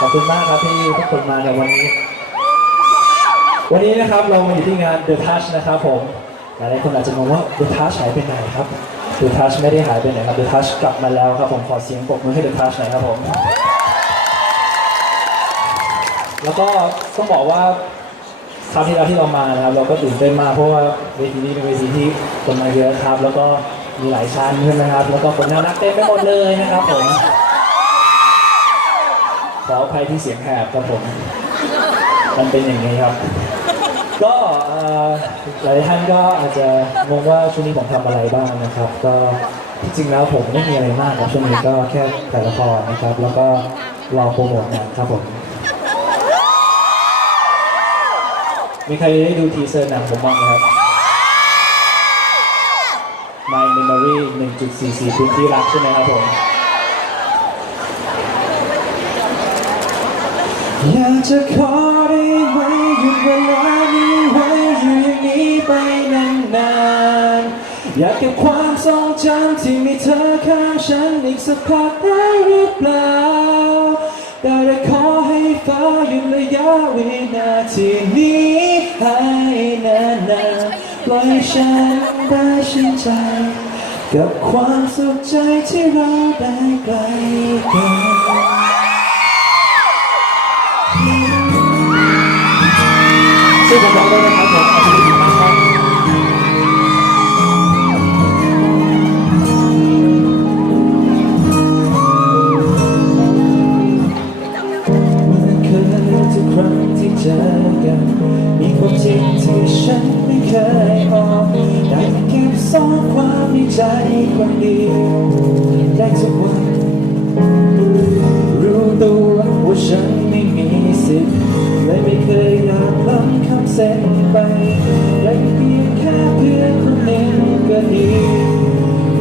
ขอบคุณมากครับที่ทุกคนมาในวันนี้ วันนี้นะครับเรามาอยู่ที่งาน The Touch นะครับผม หลายๆคนอาจจะงงว่า The Touch หายไปไหนครับ The Touch ไม่ได้หายไปไหนครับ The Touch กลับมาแล้วครับผมขอเสียงปรบมือให้ The Touch หน่อยครับผม แล้วก็ต้องบอกว่าคราวที่แล้วที่เรามานะครับ เราก็ตื่นเต้นมากเพราะว่าเวทีนี้เป็นเวทีที่คนมาเยอะครับ แล้วก็มีหลายชั้นใช่ไหมครับ แล้วก็คนน่ารักเต็มไปหมดเลยนะครับผม ขออภัยที่เสียงแหบครับผม มันเป็นอย่างนี้ครับ ก็หลายท่านก็อาจจะงงว่าช่วงนี้ผมทำอะไรบ้างนะครับ ก็ที่จริงแล้วผมไม่มีอะไรมากครับช่วงนี้ก็แค่ถ่ายละครนะครับ แล้วก็รอโปรโมทงานครับผม มีใครได้ดูทีเซอร์หนังผมบ้างไหมครับ My Memory 1.44 พื้นที่รักใช่ไหมครับผม อยากจะขอได้ไหมหยุดเวลานี้ไว้อยู่อย่างนี้ไปนานๆอยากเก็บความทรงจำที่มีเธอข้างฉันอีกสักพักได้หรือเปล่าได้ขอให้ฟ้าหยุดระยะวินาทีนี้ให้นานๆปล่อยฉันได้ชื่นใจกับความสุขใจที่เราได้ใกล้กัน ซึ่งผมบอกเลยนะครับผมอาจจะไม่ถึงมากครับมันเคยทุกครั้งที่เจอกันมีความจริงที่ฉันไม่เคยออกได้แต่เก็บซ่อนความในใจคนเดียวได้ทุกวันรู้ตัวว่าฉันไม่มีสิทธิ์เลยไม่เคย เส้นไปได้เพียงแค่เพื่อนคนหนึ่งก็ดี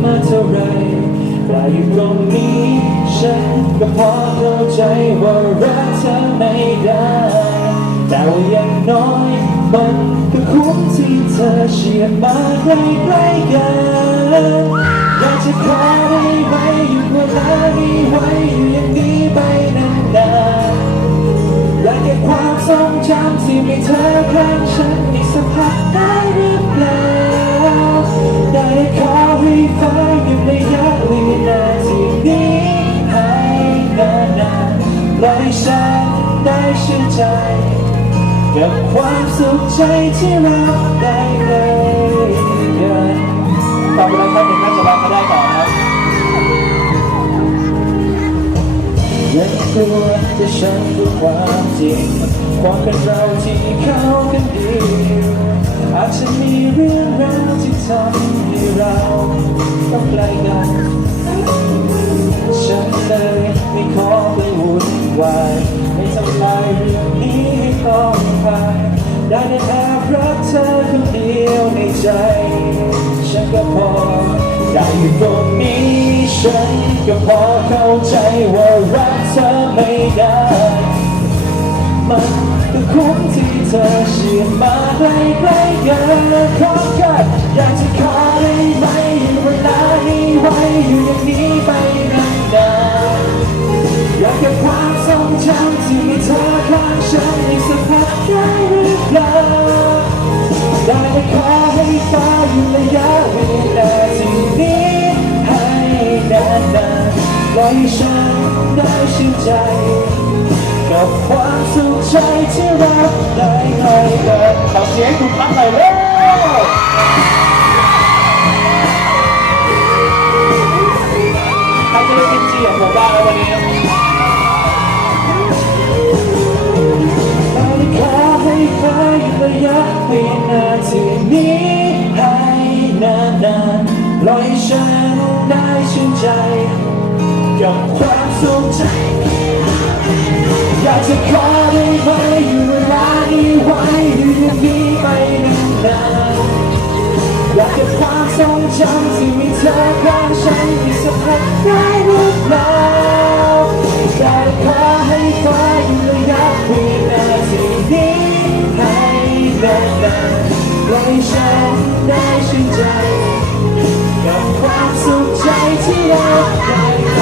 มาเท่าไรได้อยู่ตรงนี้ ฉันก็พอเข้าใจว่ารักเธอไม่ได้ แต่ว่าอย่างน้อยมันก็คุ้มที่เธอเชียร์มาใกล้ๆกันอยากจะขอได้ไหมหยุดเวลานี้ไใจ กับความสุขใจที่เราได้เลยกันตอไปแล้วครับเด็กนักจะร้องมาได้ต่อครับยังกลัวจะฉันรู้ความจริงความเป็นเราที่เข้ากันดีอาจจะมีเรื่องราวที่ทำให้เราต้องไกลกันฉันเลยไม่ขอไปวุ่นวาย ทำลายนี้ให้ต้องผ่านได้แต่แอบรักเธอคนเดียวในใจ ฉันก็พอได้อยู่ตรงนี้ฉันก็พอเข้าใจว่ารักเธอไม่ได้มันก็คุ้มที่เธอเชียร์มาใกล้ๆกันพร้อมกันอยากจะ ฉันอีกสักพักได้หรือเปล่าได้แต่ขอให้ฟ้าอยู่ระยะเวลาสิ่งนี้ให้นานๆปล่อยฉันได้ชื่นใจ กับความสุขใจที่เราได้ให้กันขอเสียงคุณพักหน่อยเร็ ลอยฉันได้ชื่นใจ กับความสุขใจอยากจะขอได้ไหมอยู่เวลานี้ไว้อยู่อย่างนี้ไปนานๆอยากเก็บความทรงจำที่มีเธอข้างฉันอีกสักพักได้หรือเปล่า ที่เ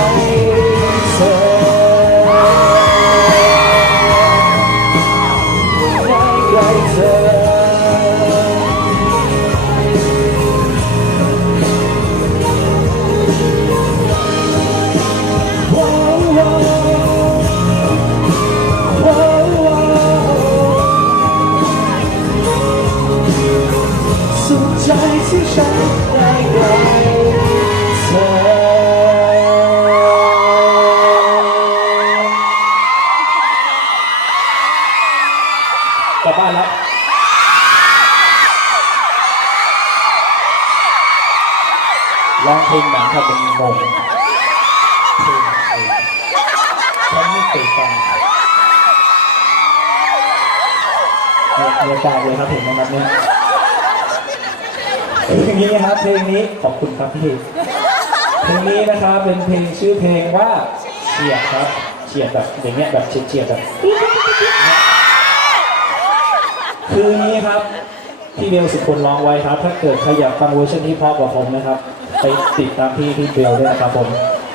ลงหนังทำเป็นงงเพลงไทยฉันไม่เคยฟังเนี่ยมีโอกาสเลยครับเห็นไหมครับเนี่ยเพลงนี้ครับเพลงนี้ขอบคุณครับพี่เพลงนี้นะครับเป็นเพลงชื่อเพลงว่าเฉียดครับเฉียดแบบอย่างเงี้ยแบบเฉียดเฉียดๆแบบคือนี้ครับพี่เบลสุคนร้องไว้ครับ ถ้าเกิดใครอยากฟังเวอร์ชันที่พราะกว่าผมนะครับ ไปติดตามพี่พี่เบลด้วยนะครับผม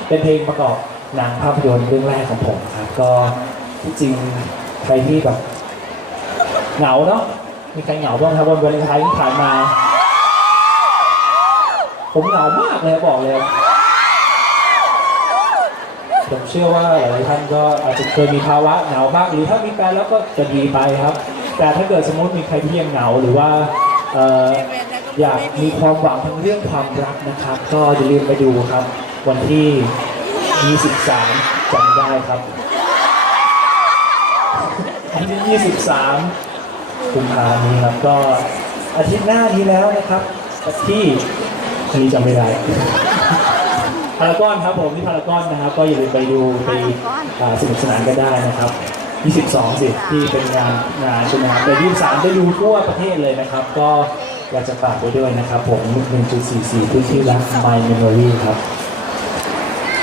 เป็นเพลงประกอบหนังภาพยนตร์เรื่องแรกของผมครับ ก็ที่จริงใครที่แบบเหงาเนาะ มีใครเหงาบ้างครับวันวาเลนไทน์ที่ผ่านมา ผมเหงามากเลยบอกเลย ผมเชื่อว่าหลายท่านก็อาจจะเคยมีภาวะเหงาบ้างหรือถ้ามีแฟนแล้วก็จะดีไปครับ แต่ถ้าเกิดสมมติมีใครที่ยังเหงาหรือว่าเอยากมีความหวังทางเรื่องความรักนะครับ ก็อย่าลืมไปดูครับ วันที่ 23จำได้ครับวันที่ 23กุมภาพันธ์นี้ครับก็อาทิตย์หน้านี้แล้วนะครับที่อันนี้จำไม่ได้พารากอนครับผมที่พารากอนนะครับ ก็อย่าลืมไปดูไปสนุกสนานกันได้นะครับ 22 สิที่เป็นงานงานใช่ไหมครับแต่23 ได้ดูทั่วประเทศเลยนะครับ ก็ อยากจะฝากไว้ด้วยนะครับผม 1.44ที่ชื่อรัก My Memory ครับ